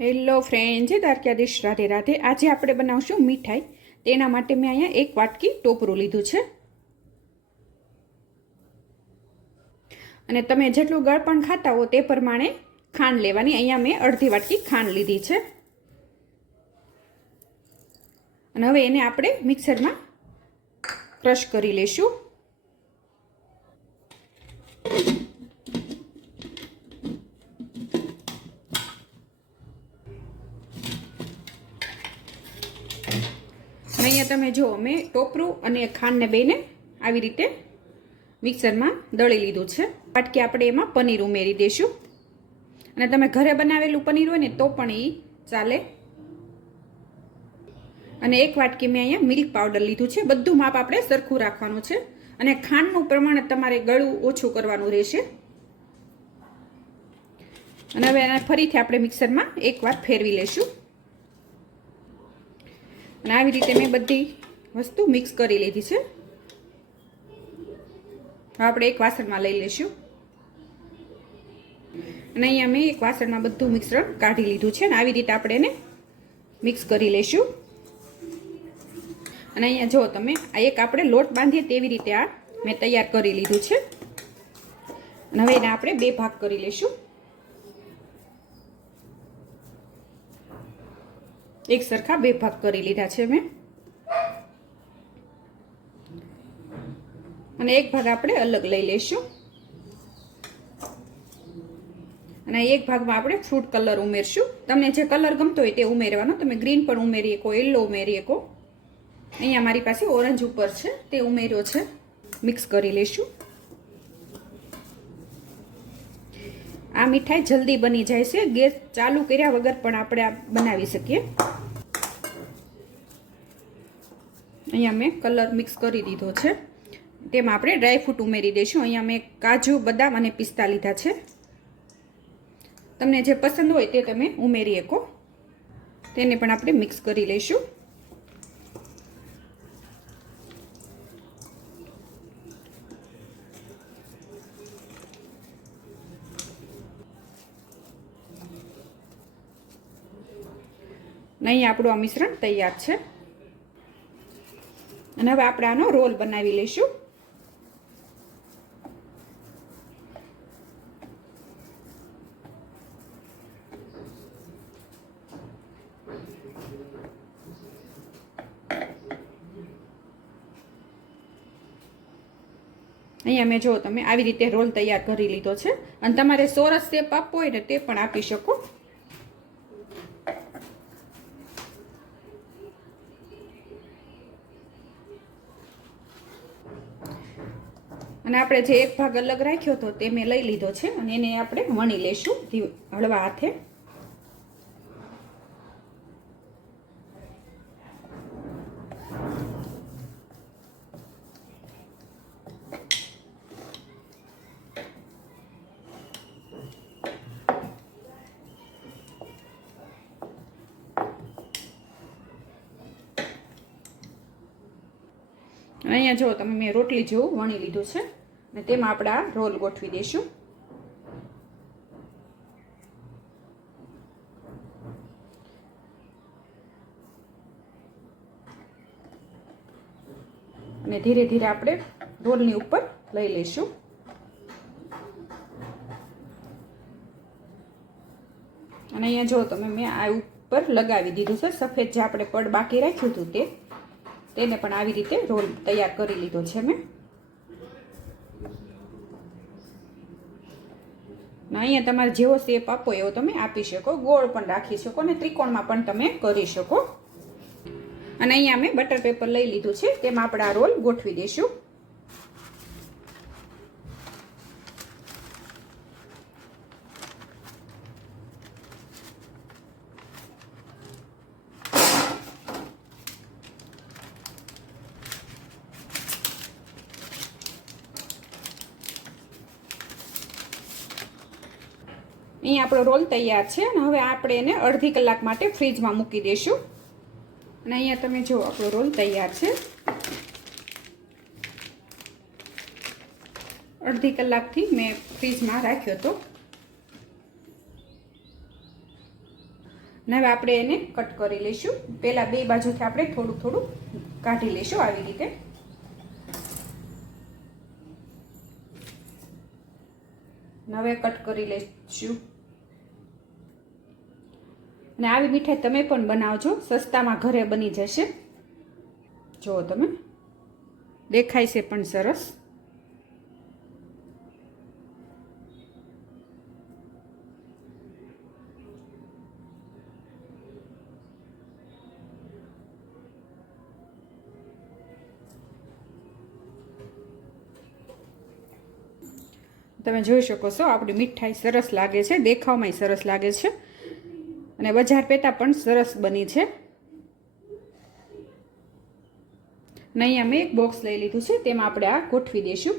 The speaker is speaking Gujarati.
હેલો ફ્રેન્ડ, જય દ્વારકાધીશ, રાધે રાધે। આજે આપણે બનાવશું મીઠાઈ। તેના માટે મેં અહીંયા એક વાટકી ટોપરું લીધું છે અને તમે જેટલું ગળપણ ખાતા હો તે પ્રમાણે ખાંડ લેવાની। અહીંયા મેં અડધી વાટકી ખાંડ લીધી છે અને હવે એને આપણે મિક્સરમાં ક્રશ કરી લેશું। અહીંયા તમે જો મેં ટોપરું અને ખાંડને બેને આવી રીતે મિક્સરમાં દળી લીધું છે। વાટકી આપણે એમાં પનીર ઉમેરી દઈશું અને તમે ઘરે બનાવેલું પનીર હોય ને તો પણ એ ચાલે। અને એક વાટકી મેં અહીંયા મિલ્ક પાવડર લીધું છે। બધું માપ આપણે સરખું રાખવાનું છે અને ખાંડનું પ્રમાણ તમારે ગળું ઓછું કરવાનું રહેશે। અને હવે એને ફરીથી આપણે મિક્સરમાં એકવાર ફેરવી લઈશું અને આવી રીતે મેં બધી વસ્તુ મિક્સ કરી લીધી છે। હવે આપણે એક વાસણમાં લઈ લઈશું અને અહીંયા મેં એક વાસણમાં બધું મિશ્રણ કાઢી લીધું છે અને આવી રીતે આપણે એને મિક્સ કરી લઈશું। અને અહીંયા જો તમે આ એક આપણે લોટ બાંધીએ તેવી રીતે આ મેં તૈયાર કરી લીધું છે અને હવે એને આપણે બે ભાગ કરી લઈશું। એક સરખા બે ભાગ કરી લીધા છે મેં અને એક ભાગ આપણે અલગ લઈ લઈશું અને એક ભાગમાં આપણે ફ્રૂટ કલર ઉમેરશું। તમને જે કલર ગમતો હોય તે ઉમેરવાનો। તમે ગ્રીન પણ ઉમેરી શકો, યલો ઉમેરી શકો। અહીંયા મારી પાસે ઓરેન્જ ઉપર છે તે ઉમેર્યો છે। મિક્સ કરી લઈશું। આ મીઠાઈ જલ્દી બની જાય છે, ગેસ ચાલુ કર્યા વગર પણ આપણે આ બનાવી શકીએ। અહીંયા મેં કલર મિક્સ કરી દીધો છે, તેમાં આપણે ડ્રાયફ્રૂટ ઉમેરી દઈશું। અહીંયા મેં કાજુ, બદામ અને પિસ્તા લીધા છે। તમને જે પસંદ હોય તે તમે ઉમેરી શકો। તેને પણ આપણે મિક્સ કરી લઈશું। અહીં આપણું આ મિશ્રણ તૈયાર છે અને હવે આપણે આનો રોલ બનાવી લઈશું। અહીંયા મેં જો તમે આવી રીતે રોલ તૈયાર કરી લીધો છે અને તમારે ચોરસ શેપ આપવો હોય ને તે પણ આપી શકો। અને આપણે જે એક ભાગ અલગ રાખ્યો હતો તે મેં લઈ લીધો છે અને એને આપણે વણી લઈશું હળવા હાથે। અહીંયા જો તમે મેં રોટલી જેવું વણી લીધું છે અને તેમાં આપણે આ રોલ ગોઠવી દઈશું। અને ધીરે ધીરે આપણે રોલની ઉપર લઈ લઈશું। અને અહીંયા જો તમે મેં આ ઉપર લગાવી દીધું છે સફેદ જે આપણે પડ બાકી રાખ્યું હતું તેને પણ આવી રીતે રોલ તૈયાર કરી લીધો છે મેં। અહીંયા તમારે જેવો શેપ આપો એવો તમે આપી શકો, ગોળ પણ રાખી શકો અને ત્રિકોણમાં પણ તમે કરી શકો। અને અહીંયા મેં બટર પેપર લઈ લીધું છે, તેમાં આપણે આ રોલ ગોઠવી દઈશું। અહીં આપણો રોલ તૈયાર છે અને હવે આપણે એને અડધી કલાક માટે ફ્રીજમાં મૂકી દઈશું। અને અહીંયા તમે જો આપણો રોલ તૈયાર છે। અડધી કલાકથી મેં ફ્રીજમાં રાખ્યો હતો અને હવે આપણે એને કટ કરી લઈશું. પહેલાં બે બાજુથી આપણે થોડું થોડું કાઢી લઈશું આવી રીતે. હવે કટ કરી લઈશું. અને આવી મીઠાઈ તમે પણ બનાવજો, સસ્તામાં ઘરે બની જશે. જુઓ તમે, દેખાય છે પણ સરસ. તમે જોઈ શકો છો આપણી મીઠાઈ સરસ લાગે છે, દેખાવમાંય સરસ લાગે છે અને બજાર પેટા પણ સરસ બની છે. અને અહીંયા મેં એક બોક્સ લઈ લીધું છે, તેમાં આપણે આ ગોઠવી દઈશું.